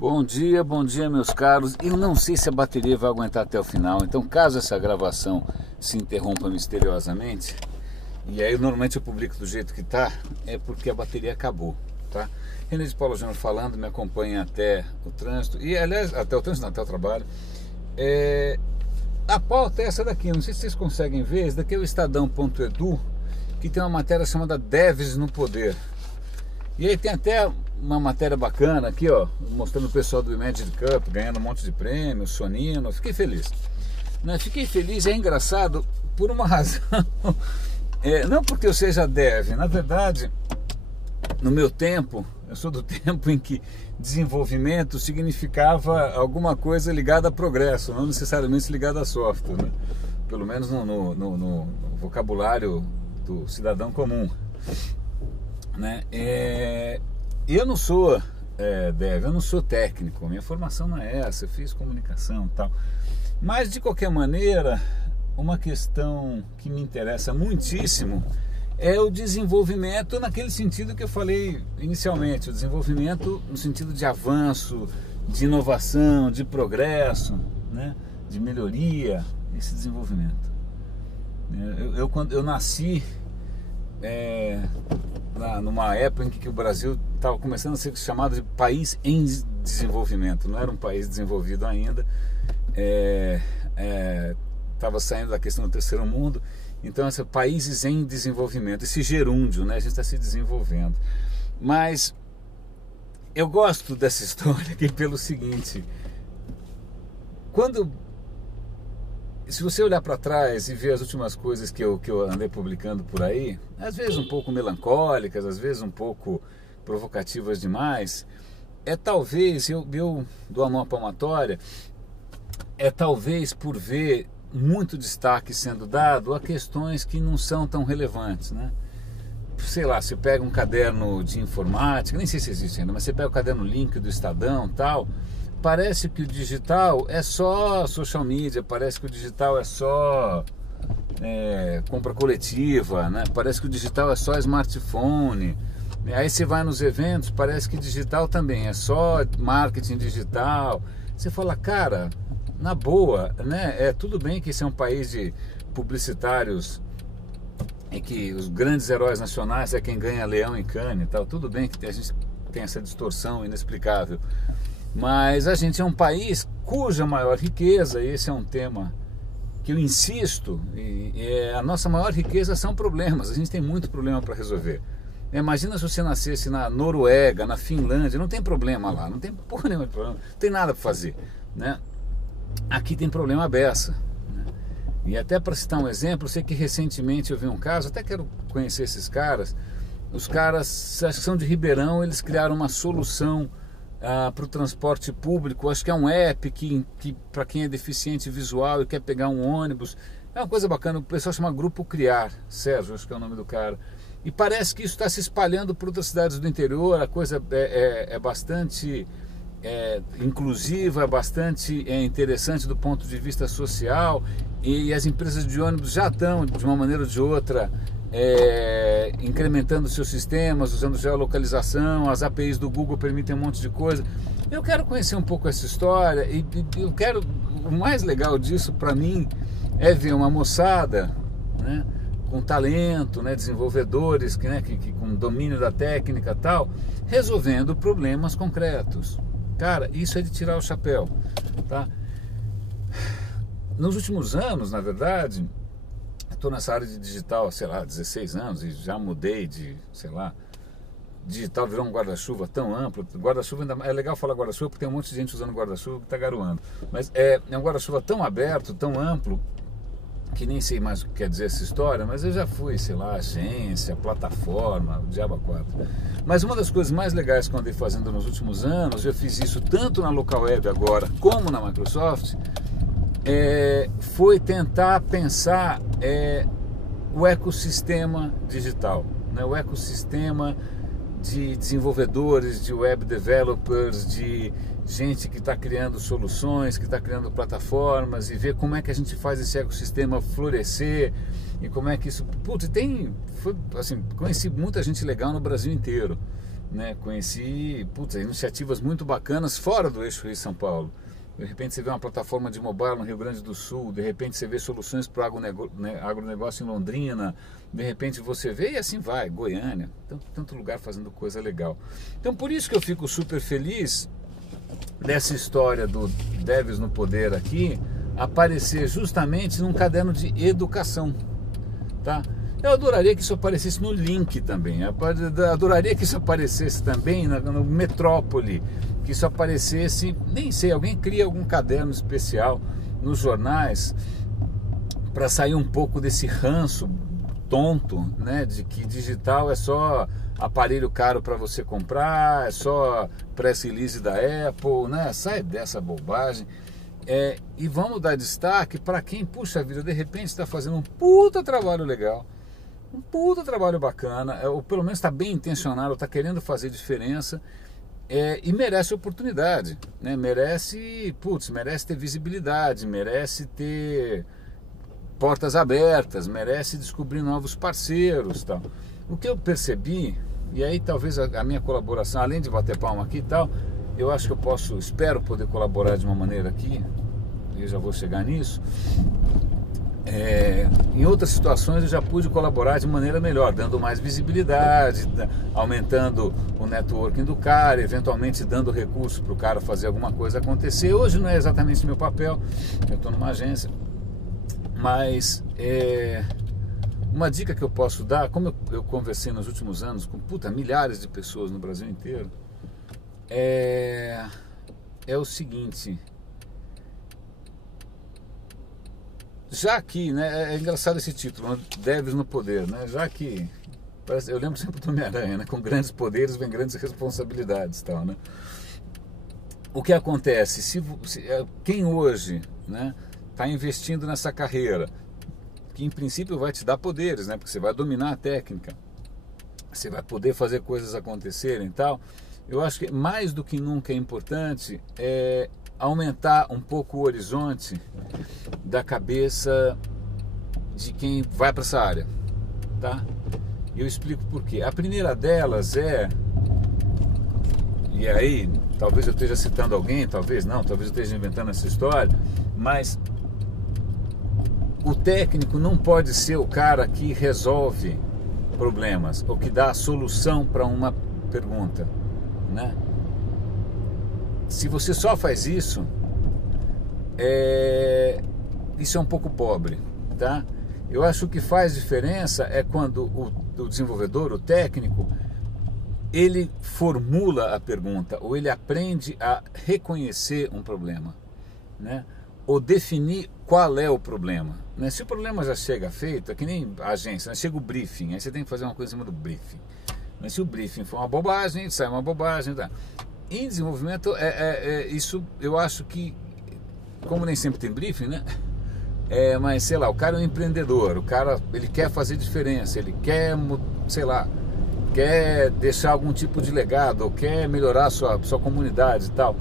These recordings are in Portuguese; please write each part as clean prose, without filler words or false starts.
Bom dia meus caros. Eu não sei se a bateria vai aguentar até o final, então caso essa gravação se interrompa misteriosamente, e aí normalmente eu publico do jeito que tá, é porque a bateria acabou, tá? René de Paula Júnior falando, me acompanha até o trânsito, e aliás, até o trânsito não, até o trabalho. A pauta é essa daqui, não sei se vocês conseguem ver, esse daqui é o Estadão.edu, que tem uma matéria chamada Devs no Poder. E aí tem até uma matéria bacana aqui, ó, mostrando o pessoal do Magic Cup ganhando um monte de prêmios, Sonino. Fiquei feliz. Fiquei feliz, é engraçado por uma razão. Não porque eu seja dev, na verdade, no meu tempo, eu sou do tempo em que desenvolvimento significava alguma coisa ligada a progresso, não necessariamente ligada a software, né? Pelo menos no vocabulário do cidadão comum, né? Eu não sou dev, eu não sou técnico, minha formação não é essa, eu fiz comunicação e tal. Mas de qualquer maneira, uma questão que me interessa muitíssimo é o desenvolvimento naquele sentido que eu falei inicialmente, o desenvolvimento no sentido de avanço, de inovação, de progresso, né? De melhoria, esse desenvolvimento. Quando eu nasci numa época em que o Brasil estava começando a ser chamado de país em desenvolvimento, não era um país desenvolvido ainda, estava saindo da questão do terceiro mundo, então esse países em desenvolvimento, esse gerúndio, né, a gente está se desenvolvendo. Mas eu gosto dessa história aqui pelo seguinte: se você olhar para trás e ver as últimas coisas que eu andei publicando por aí, às vezes um pouco melancólicas, às vezes um pouco provocativas demais, talvez, eu dou a mão à palmatória, talvez por ver muito destaque sendo dado a questões que não são tão relevantes, né? Sei lá, você pega um caderno de informática, nem sei se existe ainda, mas você pega o caderno Link do Estadão e tal, parece que o digital é só social media, parece que o digital é só compra coletiva, né? Parece que o digital é só smartphone. Aí você vai nos eventos, parece que digital também é só marketing digital. Você fala, cara, na boa, né? Tudo bem que esse é um país de publicitários em que os grandes heróis nacionais é quem ganha leão em Cannes e tal. Tudo bem que a gente tem essa distorção inexplicável. Mas a gente é um país cuja maior riqueza, e esse é um tema que eu insisto, a nossa maior riqueza são problemas. A gente tem muito problema para resolver. Imagina se você nascesse na Noruega, na Finlândia, não tem problema lá, não tem porra nenhuma de problema, não tem nada para fazer, né? Aqui tem problema beça, né? E até para citar um exemplo, eu sei que recentemente eu vi um caso, até quero conhecer esses caras. Os caras, acho que são de Ribeirão, eles criaram uma solução para o transporte público. Acho que é um app que para quem é deficiente visual e quer pegar um ônibus, é uma coisa bacana. O pessoal chama Grupo Criar, Sérgio, acho que é o nome do cara, e parece que isso está se espalhando por outras cidades do interior. A coisa é bastante inclusiva, é bastante interessante do ponto de vista social, e as empresas de ônibus já estão, de uma maneira ou de outra, incrementando seus sistemas, usando geolocalização. As APIs do Google permitem um monte de coisa. Eu quero conhecer um pouco essa história, e o mais legal disso para mim é ver uma moçada, né, com talento, né, desenvolvedores que com domínio da técnica e tal, resolvendo problemas concretos. Cara, isso é de tirar o chapéu, tá? Nos últimos anos, na verdade, estou nessa área de digital, sei lá, 16 anos, e já mudei de, sei lá, digital virou um guarda-chuva tão amplo. Guarda-chuva, ainda é legal falar guarda-chuva porque tem um monte de gente usando guarda-chuva que está garoando, mas é um guarda-chuva tão aberto, tão amplo, que nem sei mais o que quer dizer essa história, mas eu já fui, sei lá, agência, plataforma, o diabo a quatro. Mas uma das coisas mais legais que eu andei fazendo nos últimos anos, eu fiz isso tanto na Local Web agora, como na Microsoft, foi tentar pensar o ecossistema digital, né? O ecossistema de desenvolvedores, de web developers, de gente que está criando soluções, que está criando plataformas, e ver como é que a gente faz esse ecossistema florescer, e como é que isso... Putz, conheci muita gente legal no Brasil inteiro, né? Conheci, iniciativas muito bacanas fora do eixo Rio-São Paulo. De repente você vê uma plataforma de mobile no Rio Grande do Sul, de repente você vê soluções para o agronegócio em Londrina, de repente você vê e assim vai, Goiânia, tanto lugar fazendo coisa legal. Então por isso que eu fico super feliz dessa história do Devs no Poder aqui aparecer justamente num caderno de educação, tá? Eu adoraria que isso aparecesse no Link também, eu adoraria que isso aparecesse também no Metrópole, que isso aparecesse, nem sei, alguém cria algum caderno especial nos jornais para sair um pouco desse ranço tonto, né, de que digital é só aparelho caro para você comprar, é só press release da Apple, né? Sai dessa bobagem. E vamos dar destaque para quem, puxa vida, de repente está fazendo um puta trabalho legal, um puta trabalho bacana, ou pelo menos está bem intencionado, está querendo fazer diferença, e merece oportunidade, né? Merece ter visibilidade, merece ter portas abertas, merece descobrir novos parceiros, tal. O que eu percebi, e aí talvez a minha colaboração, além de bater palma aqui e tal, eu acho que espero poder colaborar de uma maneira aqui, eu já vou chegar nisso. Em outras situações eu já pude colaborar de maneira melhor, dando mais visibilidade, aumentando o networking do cara, eventualmente dando recurso para o cara fazer alguma coisa acontecer. Hoje não é exatamente meu papel, eu estou numa agência, mas uma dica que eu posso dar, como eu conversei nos últimos anos com milhares de pessoas no Brasil inteiro, é o seguinte: já que, né, é engraçado esse título, Devs no Poder, né, já que, eu lembro sempre do Homem-Aranha, né, com grandes poderes vem grandes responsabilidades, tal, né? O que acontece, quem hoje, né, está investindo nessa carreira, que em princípio vai te dar poderes, né, porque você vai dominar a técnica, você vai poder fazer coisas acontecerem e tal, eu acho que mais do que nunca é importante aumentar um pouco o horizonte da cabeça de quem vai para essa área, tá? E eu explico por quê. A primeira delas e aí talvez eu esteja citando alguém, talvez não, talvez eu esteja inventando essa história, mas o técnico não pode ser o cara que resolve problemas ou que dá a solução para uma pergunta, né? Se você só faz isso, isso é um pouco pobre, tá? Eu acho que o que faz diferença é quando o desenvolvedor, o técnico, ele formula a pergunta, ou ele aprende a reconhecer um problema, né? Ou definir qual é o problema, né? Se o problema já chega feito, é que nem a agência, né? Chega o briefing, aí você tem que fazer uma coisa em cima do briefing. Mas se o briefing for uma bobagem, sai uma bobagem, tá? Em desenvolvimento, isso eu acho que, como nem sempre tem briefing, né? Mas sei lá, o cara é um empreendedor, o cara, ele quer fazer diferença, ele quer, sei lá, quer deixar algum tipo de legado, ou quer melhorar a sua comunidade e tal.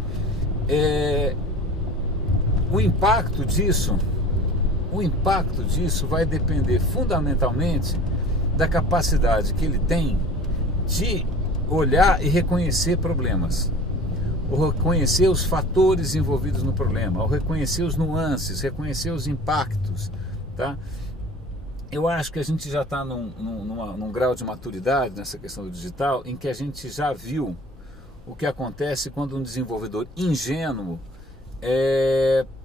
O impacto disso vai depender fundamentalmente da capacidade que ele tem de olhar e reconhecer problemas, ou reconhecer os fatores envolvidos no problema, ou reconhecer os nuances, reconhecer os impactos, tá? Eu acho que a gente já está num grau de maturidade nessa questão do digital, em que a gente já viu o que acontece quando um desenvolvedor ingênuo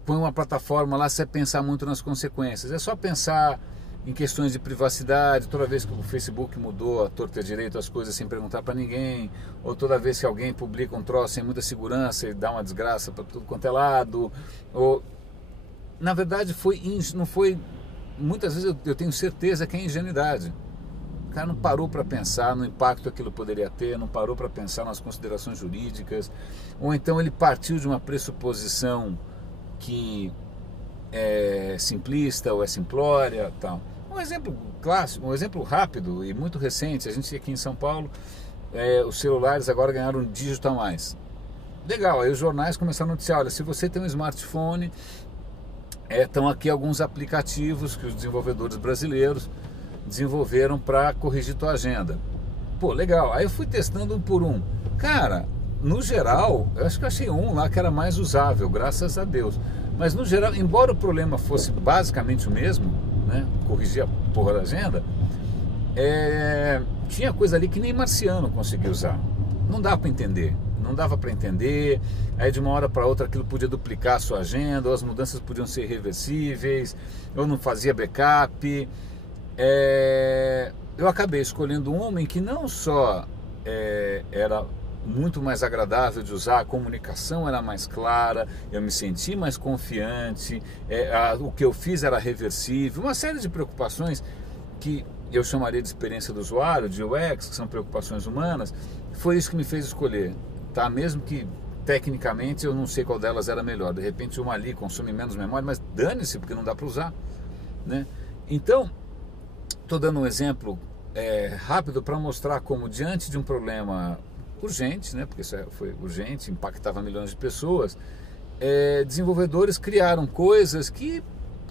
põe uma plataforma lá sem pensar muito nas consequências. É só pensar em questões de privacidade, toda vez que o Facebook mudou a torta direito as coisas sem perguntar para ninguém, ou toda vez que alguém publica um troço sem muita segurança e dá uma desgraça para tudo quanto é lado, ou na verdade não foi, muitas vezes eu tenho certeza que é ingenuidade. O cara não parou para pensar no impacto que aquilo poderia ter, não parou para pensar nas considerações jurídicas, ou então ele partiu de uma pressuposição que é simplista ou é simplória, tal. Um exemplo clássico, um exemplo rápido e muito recente, a gente aqui em São Paulo, os celulares agora ganharam um dígito a mais. Legal, aí os jornais começaram a noticiar, olha, se você tem um smartphone, estão aqui alguns aplicativos que os desenvolvedores brasileiros desenvolveram para corrigir tua agenda. Pô, legal. Aí eu fui testando um por um. Cara, no geral, eu acho que eu achei um lá que era mais usável, graças a Deus. Mas no geral, embora o problema fosse basicamente o mesmo, né? Corrigir a porra da agenda, tinha coisa ali que nem marciano conseguia usar. Não dá para entender. Não dava para entender. Aí de uma hora para outra aquilo podia duplicar a sua agenda, ou as mudanças podiam ser irreversíveis, ou não fazia backup. Eu acabei escolhendo um homem que não só era muito mais agradável de usar, a comunicação era mais clara, eu me senti mais confiante, o que eu fiz era reversível, uma série de preocupações que eu chamaria de experiência do usuário, de UX, que são preocupações humanas. Foi isso que me fez escolher, tá? Mesmo que tecnicamente eu não sei qual delas era melhor, de repente uma ali consome menos memória, mas dane-se, porque não dá para usar, né? Então, estou dando um exemplo rápido para mostrar como, diante de um problema urgente, né, porque isso foi urgente, impactava milhões de pessoas, desenvolvedores criaram coisas que,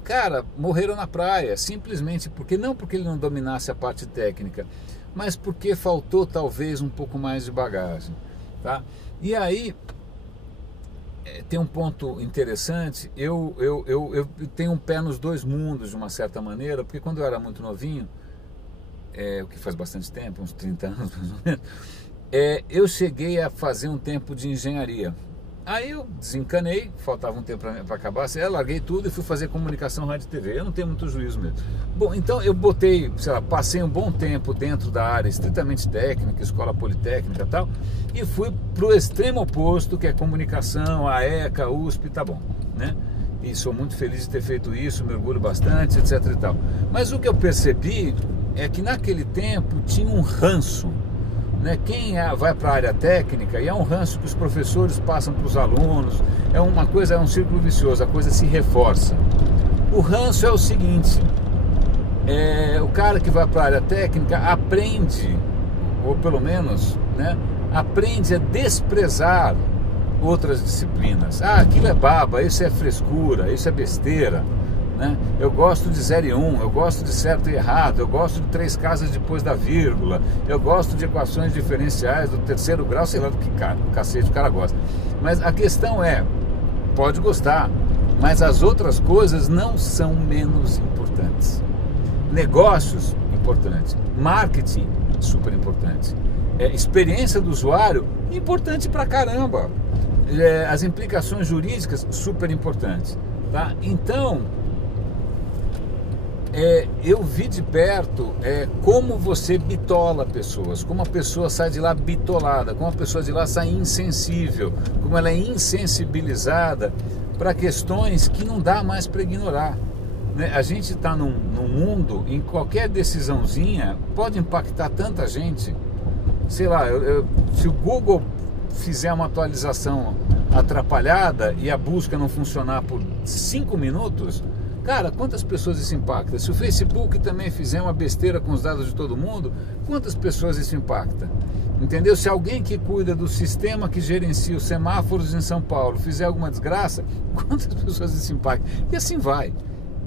cara, morreram na praia, simplesmente porque, não porque ele não dominasse a parte técnica, mas porque faltou talvez um pouco mais de bagagem, tá? E aí tem um ponto interessante. Eu tenho um pé nos dois mundos de uma certa maneira, porque quando eu era muito novinho, o que faz bastante tempo, uns 30 anos mais ou menos, eu cheguei a fazer um tempo de engenharia. Aí eu desencanei, faltava um tempo para acabar, larguei tudo e fui fazer comunicação, rádio e TV. Eu não tenho muito juízo mesmo. Bom, então eu passei um bom tempo dentro da área estritamente técnica, escola politécnica e tal, e fui para o extremo oposto, que é comunicação, a ECA, a USP, tá bom, né? E sou muito feliz de ter feito isso, me orgulho bastante, etc e tal. Mas o que eu percebi é que naquele tempo tinha um ranço, né? Quem vai para a área técnica, e é um ranço que os professores passam para os alunos, é um círculo vicioso, a coisa se reforça. O ranço é o seguinte: o cara que vai para a área técnica aprende, ou pelo menos, né, aprende a desprezar outras disciplinas. Aquilo é baba, isso é frescura, isso é besteira, né? Eu gosto de 0 e 1, eu gosto de certo e errado, eu gosto de 3 casas depois da vírgula, eu gosto de equações diferenciais do 3º grau, sei lá do que cacete o cara gosta. Mas a questão pode gostar, mas as outras coisas não são menos importantes. Negócios, importante. Marketing, super importante. Experiência do usuário, importante pra caramba. As implicações jurídicas, super importantes, tá? Então, eu vi de perto como você bitola pessoas, como a pessoa sai de lá bitolada, como a pessoa de lá sai insensível, como ela é insensibilizada para questões que não dá mais para ignorar, né? A gente está num mundo em qualquer decisãozinha pode impactar tanta gente. Sei lá, se o Google fizer uma atualização atrapalhada e a busca não funcionar por 5 minutos, cara, quantas pessoas isso impacta? Se o Facebook também fizer uma besteira com os dados de todo mundo, quantas pessoas isso impacta? Entendeu? Se alguém que cuida do sistema que gerencia os semáforos em São Paulo fizer alguma desgraça, quantas pessoas isso impacta? E assim vai,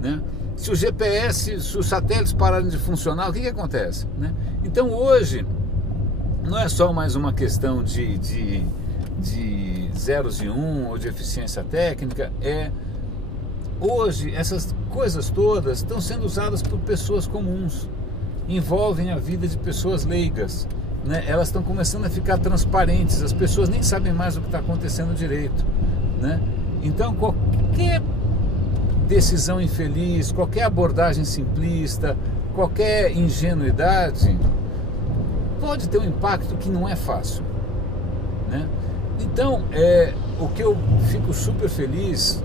né? Se o GPS, se os satélites pararem de funcionar, o que acontece, né? Então hoje não é só mais uma questão de zeros e um ou de eficiência técnica, hoje essas coisas todas estão sendo usadas por pessoas comuns, envolvem a vida de pessoas leigas, né? Elas estão começando a ficar transparentes, as pessoas nem sabem mais o que está acontecendo direito, né? Então qualquer decisão infeliz, qualquer abordagem simplista, qualquer ingenuidade pode ter um impacto que não é fácil, né? Então, o que eu fico super feliz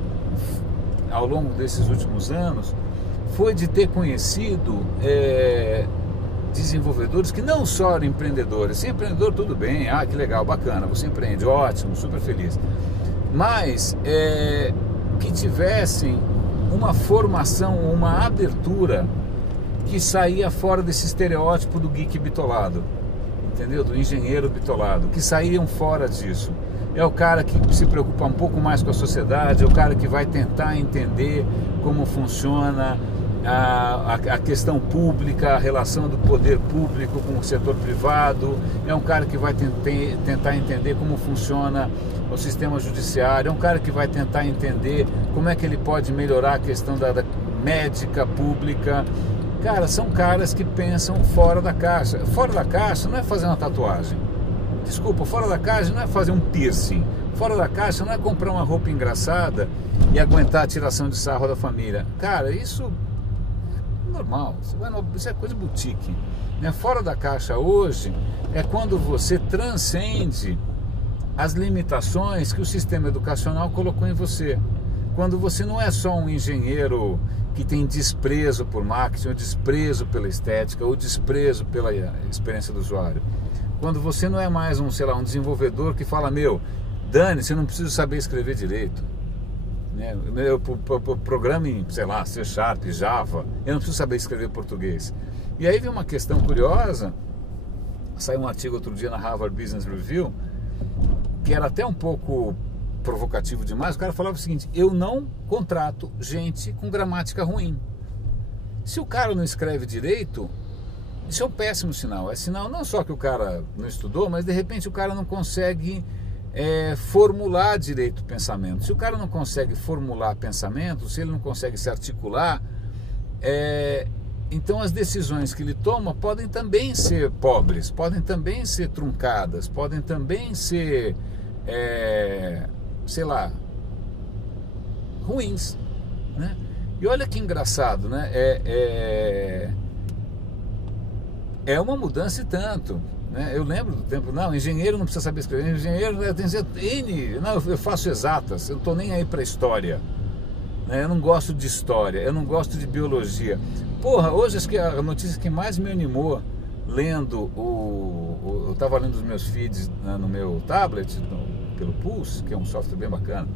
ao longo desses últimos anos foi de ter conhecido desenvolvedores que não só eram empreendedores. Se empreendedor, tudo bem, que legal, bacana, você empreende, ótimo, super feliz, mas que tivessem uma formação, uma abertura que saía fora desse estereótipo do geek bitolado, entendeu? Do engenheiro bitolado, que saíam fora disso. É o cara que se preocupa um pouco mais com a sociedade, é o cara que vai tentar entender como funciona a questão pública, a relação do poder público com o setor privado, é um cara que vai tentar entender como funciona o sistema judiciário, é um cara que vai tentar entender como é que ele pode melhorar a questão da médica pública. Cara, são caras que pensam fora da caixa. Fora da caixa não é fazer uma tatuagem. Desculpa, fora da caixa não é fazer um piercing. Fora da caixa não é comprar uma roupa engraçada e aguentar a tiração de sarro da família. Cara, isso é normal. Isso é coisa de boutique, né? Fora da caixa hoje é quando você transcende as limitações que o sistema educacional colocou em você. Quando você não é só um engenheiro que tem desprezo por marketing, ou desprezo pela estética, ou desprezo pela experiência do usuário. Quando você não é mais um desenvolvedor que fala, Dani, você não precisa saber escrever direito, né? Eu programa em, C Sharp, Java, eu não preciso saber escrever português. E aí vem uma questão curiosa, saiu um artigo outro dia na Harvard Business Review, que era até um pouco provocativo demais. O cara falava o seguinte: eu não contrato gente com gramática ruim. Se o cara não escreve direito, isso é um péssimo sinal. É sinal não só que o cara não estudou, mas de repente o cara não consegue formular direito o pensamento. Se o cara não consegue formular pensamento, se ele não consegue se articular, então as decisões que ele toma podem também ser pobres, podem também ser truncadas, podem também ser ruins, né? E olha que engraçado, né? É uma mudança e tanto, né? Eu lembro do tempo, engenheiro não precisa saber escrever, engenheiro tem eu faço exatas, eu não estou nem aí para história, né? Eu não gosto de história, eu não gosto de biologia. Porra, hoje acho que a notícia que mais me animou lendo eu estava lendo os meus feeds, né, no meu tablet, pelo Pulse, que é um software bem bacana.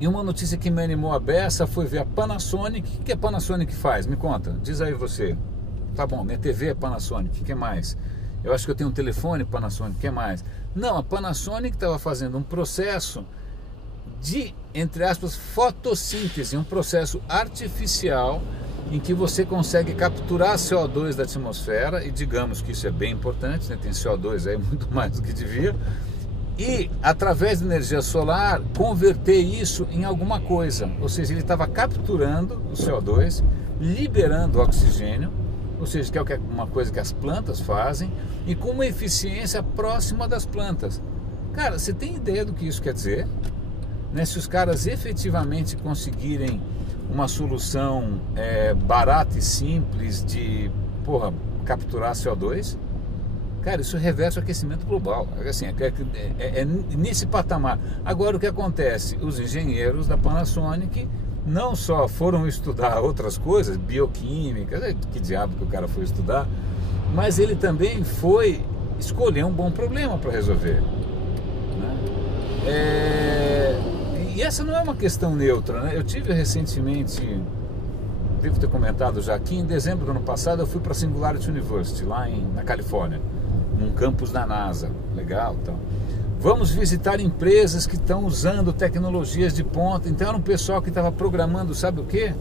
E uma notícia que me animou a beça foi ver a Panasonic. O que a Panasonic faz? Me conta, diz aí você. Tá bom, minha TV é Panasonic, o que mais? Eu acho que eu tenho um telefone Panasonic, o que mais? Não, a Panasonic estava fazendo um processo de, entre aspas, fotossíntese, um processo artificial em que você consegue capturar CO2 da atmosfera, e digamos que isso é bem importante, né? Tem CO2 aí muito mais do que devia, e através da energia solar converter isso em alguma coisa. Ou seja, ele estava capturando o CO2, liberando o oxigênio, ou seja, que é uma coisa que as plantas fazem, e com uma eficiência próxima das plantas. Cara, você tem ideia do que isso quer dizer? Né? Se os caras efetivamente conseguirem uma solução barata e simples de capturar CO2, cara, isso reverte o aquecimento global. Assim, é nesse patamar. Agora, o que acontece? Os engenheiros da Panasonic não só foram estudar outras coisas, bioquímicas, que diabo que o cara foi estudar, mas ele também foi escolher um bom problema para resolver, né? E essa não é uma questão neutra, né? Eu tive recentemente, devo ter comentado já aqui, em dezembro do ano passado eu fui para a Singularity University, lá na Califórnia, num campus da NASA, legal, então. Vamos visitar empresas que estão usando tecnologias de ponta. Então era um pessoal que estava programando, sabe o quê?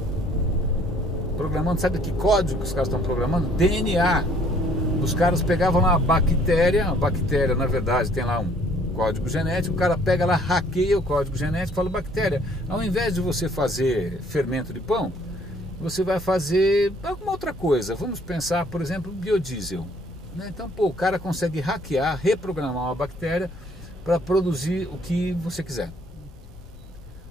Sabe que código que os caras estão programando? DNA. Os caras pegavam lá a bactéria na verdade tem lá um código genético, o cara pega lá, hackeia o código genético e fala: bactéria, ao invés de você fazer fermento de pão, você vai fazer alguma outra coisa. Vamos pensar, por exemplo, biodiesel, né? Então, o cara consegue hackear, reprogramar uma bactéria para produzir o que você quiser.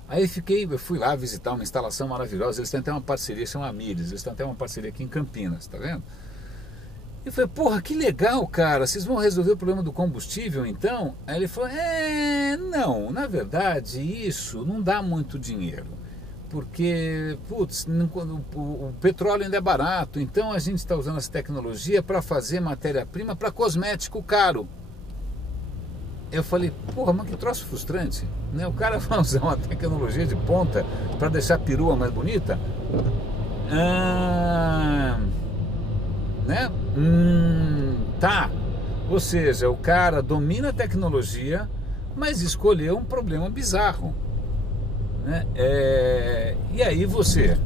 Aí eu fui lá visitar uma instalação maravilhosa. Eles têm até uma parceria, chama Amires, eles têm até uma parceria aqui em Campinas, tá vendo? E eu falei: que legal, cara, vocês vão resolver o problema do combustível então? Aí ele falou: não, na verdade isso não dá muito dinheiro, porque o petróleo ainda é barato, então a gente está usando essa tecnologia para fazer matéria-prima para cosmético caro. Eu falei: mas que troço frustrante, né? O cara vai usar uma tecnologia de ponta para deixar a perua mais bonita? Né? Tá. Ou seja, o cara domina a tecnologia, mas escolheu um problema bizarro, né? E aí você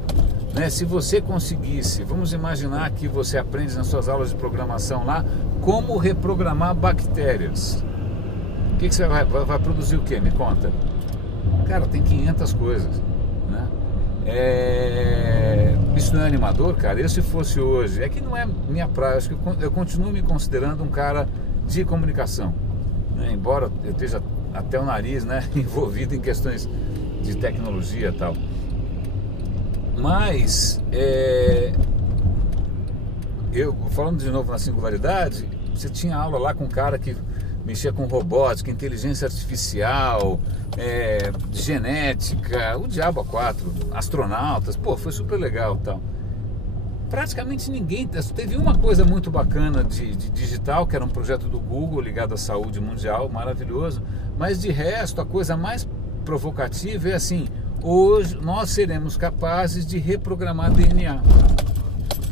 né? Se você conseguisse, vamos imaginar que você aprende nas suas aulas de programação lá como reprogramar bactérias. O que você vai produzir o que? Me conta. Cara, tem 500 coisas, né? Isso não é animador, cara? Eu, se fosse hoje, é que não é minha praia, acho que eu continuo me considerando um cara de comunicação, né? Embora eu esteja até o nariz, né, envolvido em questões de tecnologia e tal. Mas, eu falando de novo na singularidade, você tinha aula lá com um cara que mexia com robótica, inteligência artificial, genética, o diabo a quatro, astronautas, pô, foi super legal e tal. Praticamente ninguém, teve uma coisa muito bacana de digital, que era um projeto do Google ligado à saúde mundial, maravilhoso, mas de resto a coisa mais provocativa é assim: hoje nós seremos capazes de reprogramar DNA.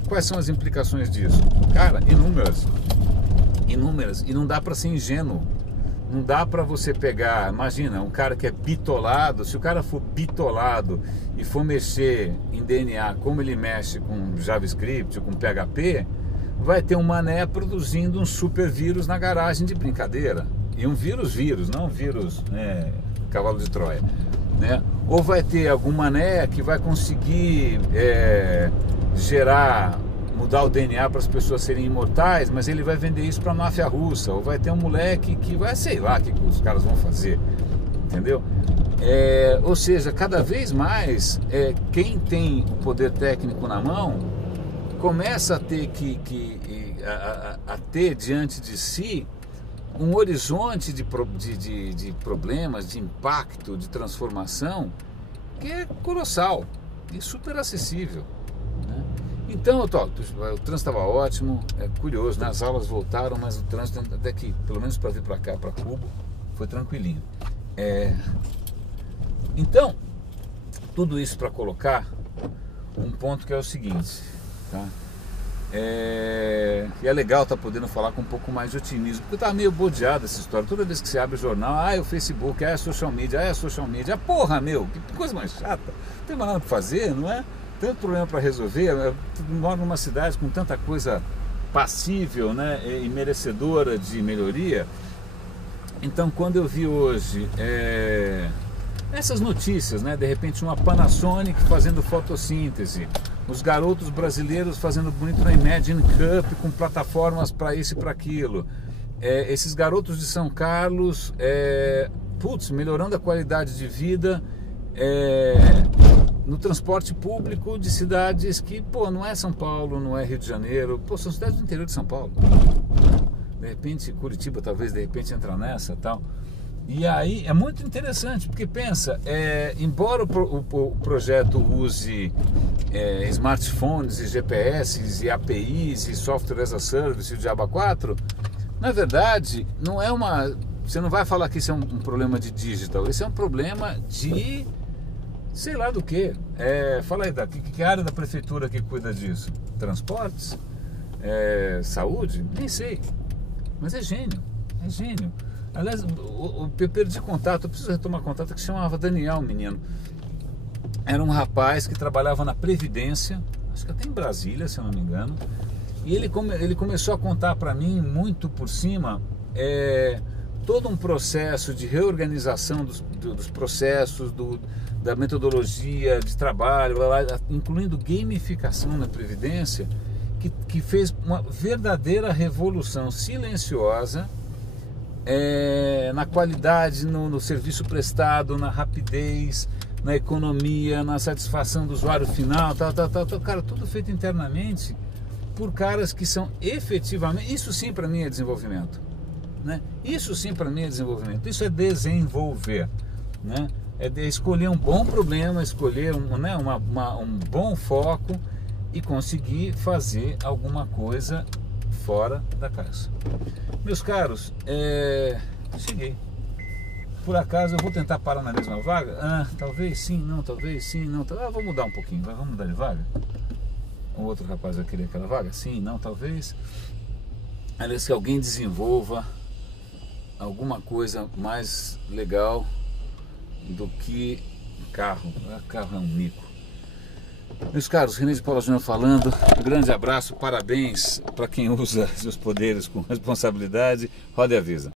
Quais são as implicações disso? Cara, inúmeras, e não dá para ser ingênuo. Não dá para você pegar, imagina, um cara que é bitolado, se o cara for bitolado e for mexer em DNA como ele mexe com JavaScript ou com PHP, vai ter um mané produzindo um super vírus na garagem de brincadeira. E um vírus, não um vírus cavalo de Troia, né? Ou vai ter algum mané que vai conseguir mudar o DNA para as pessoas serem imortais, mas ele vai vender isso para a máfia russa. Ou vai ter um moleque que vai, sei lá o que os caras vão fazer, entendeu? Ou seja, cada vez mais quem tem o poder técnico na mão começa a ter a ter diante de si um horizonte de problemas, de impacto, de transformação que é colossal e super acessível, né? Então, o trânsito estava ótimo, curioso, né? As aulas voltaram, mas o trânsito, até que, pelo menos para vir para cá, para Cuba, foi tranquilinho. Então, tudo isso para colocar um ponto que é o seguinte, tá? E é legal estar podendo falar com um pouco mais de otimismo, porque eu estava meio bodeado essa história. Toda vez que você abre o jornal, é o Facebook, é a social media, porra, meu, que coisa mais chata, não tem mais nada para fazer, não é? Tanto problema para resolver. Eu moro numa cidade com tanta coisa passível, né, e merecedora de melhoria. Então, quando eu vi hoje essas notícias, né, de repente uma Panasonic fazendo fotossíntese, os garotos brasileiros fazendo bonito na Imagine Cup com plataformas para isso e para aquilo, esses garotos de São Carlos melhorando a qualidade de vida no transporte público de cidades que, pô, não é São Paulo, não é Rio de Janeiro, pô, são cidades do interior de São Paulo. De repente Curitiba talvez de repente entra nessa, tal. E aí é muito interessante, porque pensa, embora o projeto use smartphones e GPS e APIs e software as a service e o diabo 4, na verdade não é você não vai falar que isso é um problema de digital, isso é um problema de sei lá do que. Fala aí, que área da prefeitura que cuida disso? Transportes? Saúde? Nem sei. Mas é gênio. Aliás, eu perdi contato, eu preciso retomar contato, que se chamava Daniel, menino. Era um rapaz que trabalhava na Previdência, acho que até em Brasília, se eu não me engano. E ele começou a contar para mim, muito por cima, todo um processo de reorganização dos processos, da metodologia de trabalho, incluindo gamificação na Previdência, que fez uma verdadeira revolução silenciosa na qualidade, no serviço prestado, na rapidez, na economia, na satisfação do usuário final, tal. Cara, tudo feito internamente por caras que são efetivamente... Isso sim para mim é desenvolvimento, né? Isso sim para mim é desenvolvimento. Isso é desenvolver, né? É escolher um bom problema, escolher um bom foco e conseguir fazer alguma coisa fora da caixa. Meus caros, cheguei. Por acaso eu vou tentar parar na mesma vaga? Talvez sim, não, talvez sim, não. Vou mudar um pouquinho, vamos mudar de vaga? O outro rapaz vai querer aquela vaga? Sim, não, talvez. Aliás, que alguém desenvolva alguma coisa mais legal do que carro. Carro é um mico. Meus caros, René de Paula Júnior falando, um grande abraço, parabéns para quem usa seus poderes com responsabilidade, roda e avisa.